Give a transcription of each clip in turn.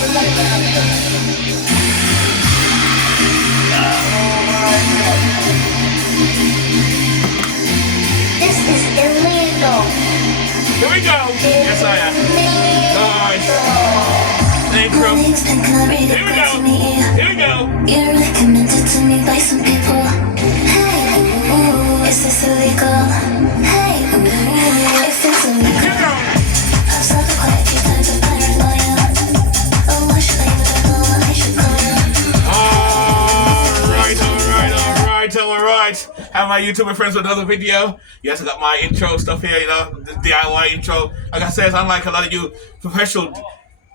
This is illegal. Here we go. Yes, I am. Nice. Intro. Here we go. Here we go. You're recommended to me by some people. Hey, ooh, is this illegal? Hey, ooh, if it's illegal. Here we go. I've suffered quite a few times of paranoia. Oh, what should I do? I should call you. All right. Have my YouTuber friends with another video. Yes, I got my intro stuff here, you know, the DIY intro. Like I said, unlike a lot of you professional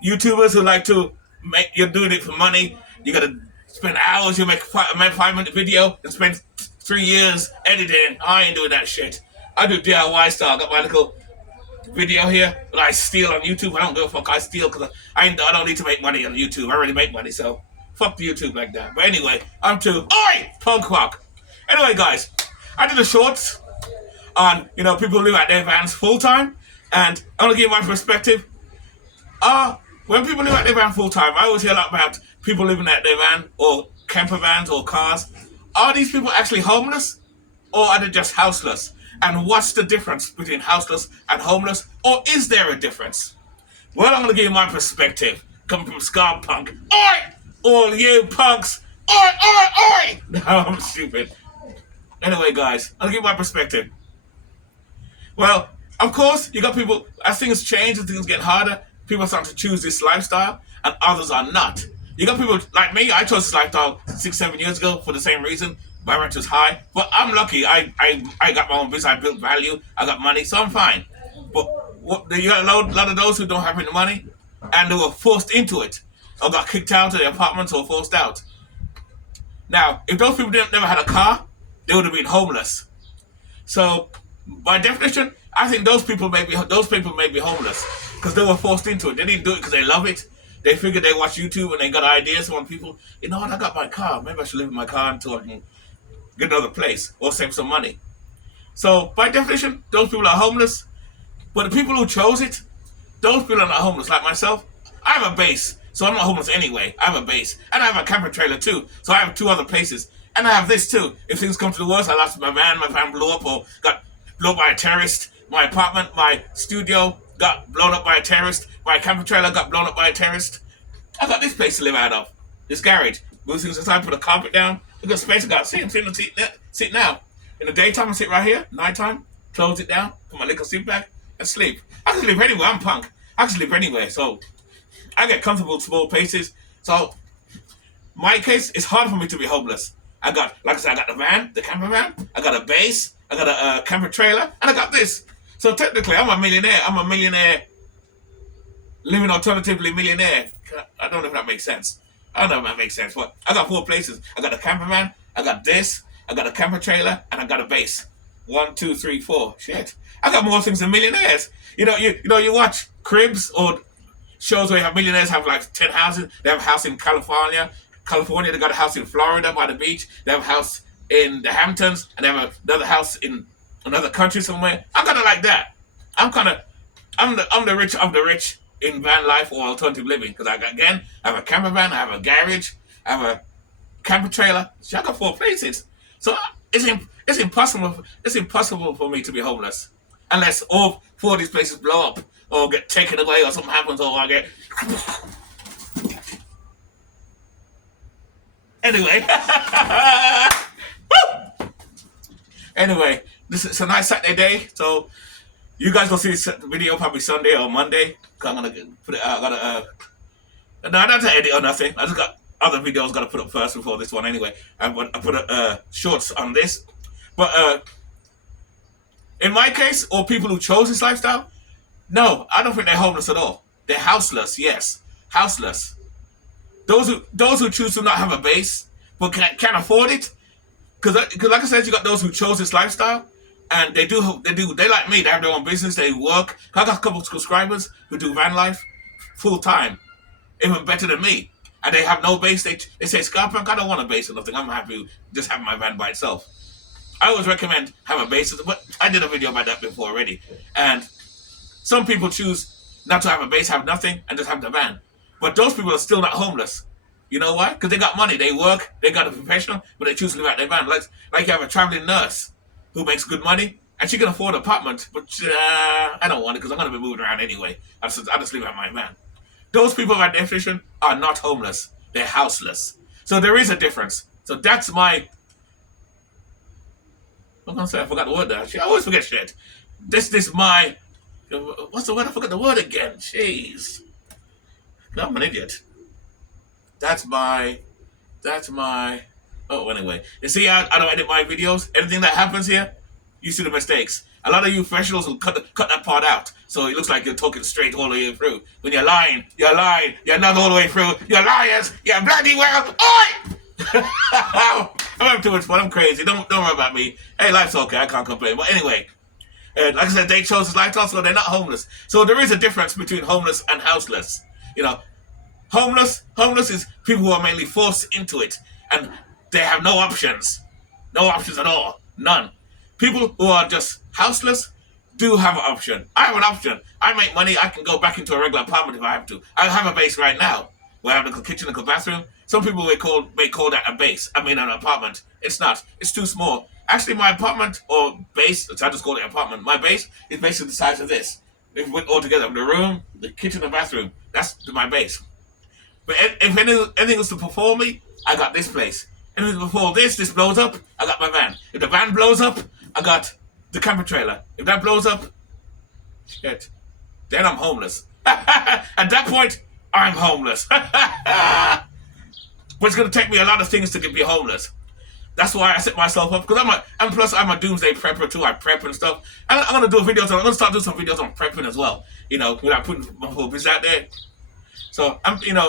YouTubers who like to make, you're doing it for money. You gotta spend hours, you make a 5-minute video and spend 3 years editing. I ain't doing that shit. I do DIY style. I got my little video here that I steal on YouTube. I don't give a fuck. I steal because I don't need to make money on YouTube. I already make money, so fuck the YouTube like that. But anyway, I'm too. Oi! Punk rock. Anyway, guys, I did a shorts on, you know, people who live at their vans full time, and I'm gonna give my perspective. When people live at their van full time, I always hear a lot about people living at their van or camper vans or cars. Are these people actually homeless, or are they just houseless? And what's the difference between houseless and homeless, or is there a difference? Well, I'm gonna give you my perspective, coming from Ska Punk. Oi! All you punks! Oi! Oi! Oi! No, I'm stupid. Anyway, guys, I'll give my perspective. Well, of course, you got people, as things change, as things get harder, people are starting to choose this lifestyle, and others are not. You got people like me, I chose this lifestyle 6-7 years ago for the same reason. My rent was high, but I'm lucky. I got my own business, I built value, I got money, so I'm fine. But you got a lot of those who don't have any money, and they were forced into it, or got kicked out of their apartments or forced out. Now, if those people never had a car, they would have been homeless. So, by definition, I think those people may be homeless because they were forced into it. They didn't do it because they love it. They figured they watch YouTube and they got ideas from people. You know what? I got my car. Maybe I should live in my car until I can get another place or save some money. So, by definition, those people are homeless. But the people who chose it, those people are not homeless. Like myself, I have a base. So I'm not homeless anyway. I have a base. And I have a camper trailer too. So I have 2 other places. And I have this too. If things come to the worst, I lost my van blew up or got blown up by a terrorist. My apartment, my studio got blown up by a terrorist. My camper trailer got blown up by a terrorist. I got this place to live out of. This garage. Move things aside, put a carpet down. Look at the space I got. See, I'm sitting on the seat now. In the daytime, I sit right here. Nighttime, close it down, put my little seat back, and sleep. I can sleep anywhere. I'm punk. I can sleep anywhere. So I get comfortable in small places. So my case, it's hard for me to be homeless. I got, like I said, I got the van, the camper van. I got a base. I got a camper trailer, and I got this. So technically, I'm a millionaire. I'm a millionaire, living alternatively millionaire. I don't know if that makes sense. I don't know if that makes sense, but I got 4 places. I got a camper van. I got this. I got a camper trailer, and I got a base. 1, 2, 3, 4. Shit, I got more things than millionaires. You watch cribs or shows where you have millionaires have like 10 houses. They have a house in California. They got a house in Florida by the beach. They have a house in the Hamptons, and they have another house in another country somewhere. I'm kind of like that. I'm the rich of the rich in van life or alternative living because I have a camper van, I have a garage, I have a camper trailer. So I got 4 places. So it's impossible for me to be homeless unless all 4 of these places blow up or get taken away or something happens or I get. Anyway. Anyway, it's a nice Saturday day, so you guys will see this video probably Sunday or Monday. Cause I'm gonna put it out. No, I don't edit or nothing. I just got other videos gotta put up first before this one anyway. I put shorts on this, but in my case, or people who chose this lifestyle, no, I don't think they're homeless at all. They're houseless. Yes, houseless. Those who choose to not have a base but can't afford it. Because like I said, you got those who chose this lifestyle, and they like me. They have their own business. They work. I got a couple of subscribers who do van life full time, even better than me, and they have no base. They say, Scarpunk, I don't want a base or nothing. I'm happy just having my van by itself. I always recommend have a base, but I did a video about that before already. And some people choose not to have a base, have nothing, and just have the van. But those people are still not homeless. You know why? Because they got money, they work, they got a profession, but they choose to live out their van. Like you have a traveling nurse who makes good money, and she can afford an apartment, but I don't want it because I'm going to be moving around anyway. I just live out my van. Those people by definition are not homeless. They're houseless. So there is a difference. So that's my... I'm going to say, I forgot the word there. I always forget shit. This my... What's the word? I forgot the word again. Jeez. I'm an idiot. That's my... Oh, anyway. You see how I don't edit my videos? Anything that happens here, you see the mistakes. A lot of you professionals will cut that part out, so it looks like you're talking straight all the way through. When you're lying, you're not all the way through. You're liars, you're bloody well. Oi! I'm having too much fun, I'm crazy. Don't worry about me. Hey, life's okay, I can't complain. But anyway, like I said, they chose this lifestyle, so they're not homeless. So there is a difference between homeless and houseless. You know, homeless is people who are mainly forced into it, and they have no options. No options at all. None. People who are just houseless do have an option. I have an option. I make money. I can go back into a regular apartment if I have to. I have a base right now where I have a kitchen and a bathroom. Some people may call that a base. I mean, an apartment. It's not. It's too small. Actually, my apartment or base, I just call it apartment. My base is basically the size of this. If we went all together, the room, the kitchen, and bathroom. That's my base. But if anything was to befall me, I got this place. And if before this blows up, I got my van. If the van blows up, I got the camper trailer. If that blows up, shit, then I'm homeless. At that point, I'm homeless. But it's going to take me a lot of things to be homeless. That's why I set myself up, because I'm a doomsday prepper too. I prep and stuff. And I'm going to do videos. I'm going to start doing some videos on prepping as well. You know, without putting my whole business out there. So and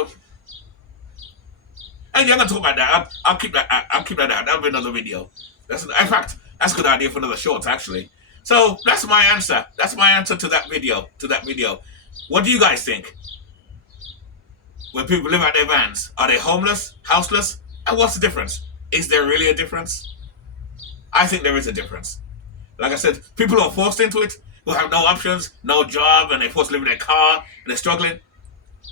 I'm going to talk about that. I'll keep that out. That'll be another video. In fact, that's a good idea for another short, actually. So that's my answer. That's my answer to that video. What do you guys think? When people live out their vans, are they homeless, houseless? And what's the difference? Is there really a difference? I think there is a difference. Like I said, people who are forced into it, who have no options, no job, and they're forced to live in their car, and they're struggling,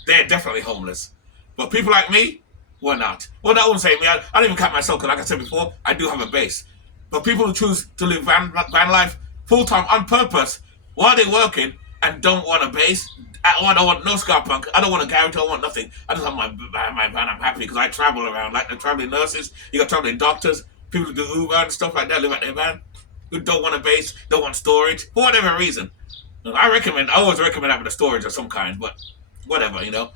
they're definitely homeless. But people like me, we're not. Well, that won't say me. I don't even count myself, because like I said before, I do have a base. But people who choose to live van life full-time on purpose while they're working and don't want a base, I don't want no scar punk, I don't want a garage, I don't want nothing. I just have my van, I'm happy because I travel around. Like the traveling nurses, you got traveling doctors, people who do Uber and stuff like that, live at their van, who don't want a base, don't want storage, for whatever reason. I always recommend having a storage of some kind, but whatever, And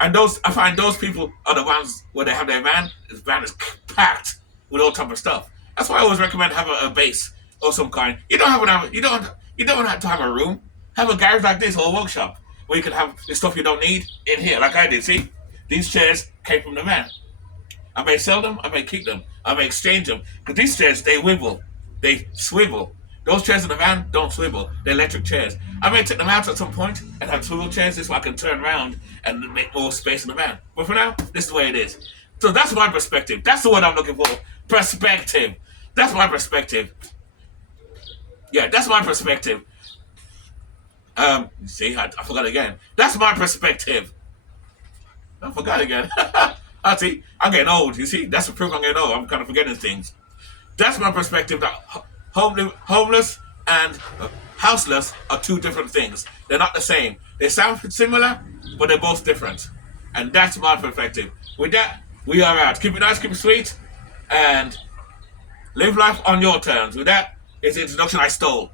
I find those people are the ones where they have their van. This van is packed with all type of stuff. That's why I always recommend having a base or some kind. You don't have to have a room. Have a garage like this or a workshop where you can have the stuff you don't need in here, like I did. See, these chairs came from the van. I may sell them. I may keep them. I may exchange them. Because these chairs, they swivel. Those chairs in the van don't swivel. They're electric chairs. I may take them out at some point and have swivel chairs. This way I can turn around and make more space in the van. But for now, this is the way it is. So that's my perspective. That's the word I'm looking for. Perspective. That's my perspective. Yeah, that's my perspective. See, I forgot again. That's my perspective. I forgot again. I see, I'm getting old. You see, that's the proof I'm getting old. I'm kind of forgetting things. That's my perspective. That homeless and houseless are two different things. They're not the same. They sound similar, but they're both different. And that's my perspective. With that, we are out. Keep it nice, keep it sweet, and live life on your terms. With that, it's the introduction I stole.